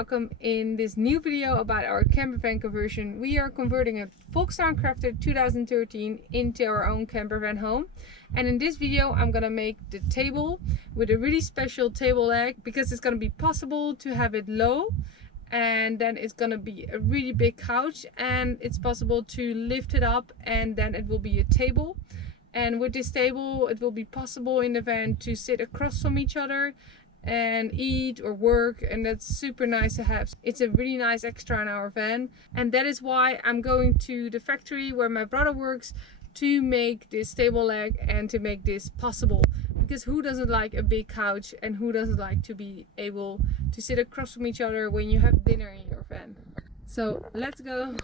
welcome in this new video about our camper van conversion. We are converting a Volkswagen Crafter 2013 into our own camper van home. And in this video I'm gonna make the table with a really special table leg because it's gonna be possible to have it low, and then it's gonna be a really big couch, and it's possible to lift it up and then it will be a table. And with this table it will be possible in the van to sit across from each other and eat or work, and that's super nice to have. It's a really nice extra in our van, and that is why I'm going to the factory where my brother works to make this table leg and to make this possible, because who doesn't like a big couch and who doesn't like to be able to sit across from each other when you have dinner in your van. So let's go.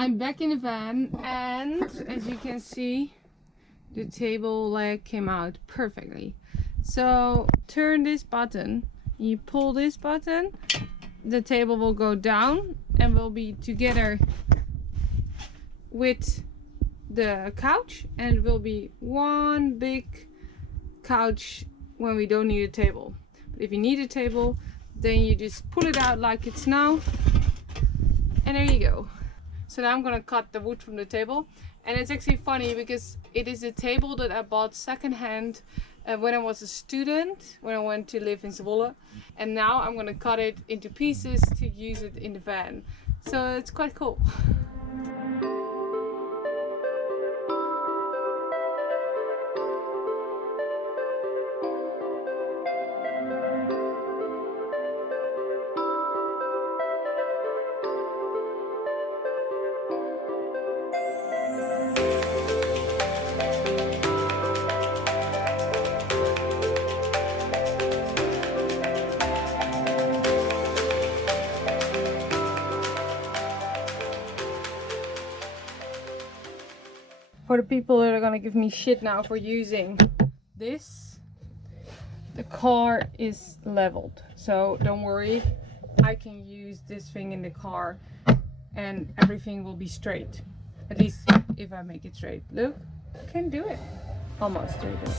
I'm back in the van, and as you can see, the table leg came out perfectly. So turn this button, you pull this button, the table will go down and will be together with the couch, and it will be one big couch when we don't need a table. But if you need a table, then you just pull it out like it's now, and there you go. So now I'm gonna cut the wood from the table, and it's actually funny because it is a table that I bought secondhand when I was a student, when I went to live in Zwolle, and now I'm gonna cut it into pieces to use it in the van. So it's quite cool. For the people that are gonna give me shit now for using this, the car is leveled, so don't worry, I can use this thing in the car and everything will be straight. At least if I make it straight. Look, I can do it. Almost. There you go.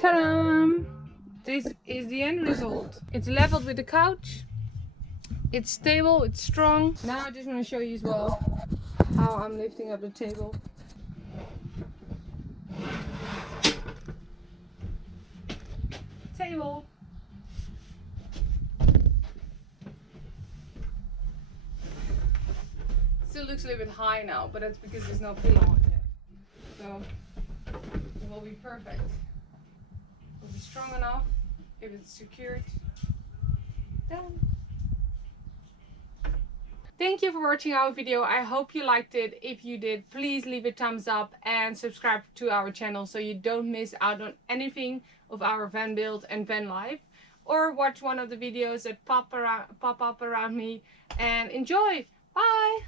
Ta-da! This is the end result. It's leveled with the couch. It's stable, it's strong. Now I just want to show you as well how I'm lifting up the table. Table. Still looks a little bit high now, but that's because there's no pillow on it. So it will be perfect. Will be strong enough if it's secured. Done. Thank you for watching our video. I hope you liked it. If you did, please leave a thumbs up and subscribe to our channel so you don't miss out on anything of our van build and van life, or watch one of the videos that pop up around me and enjoy. Bye.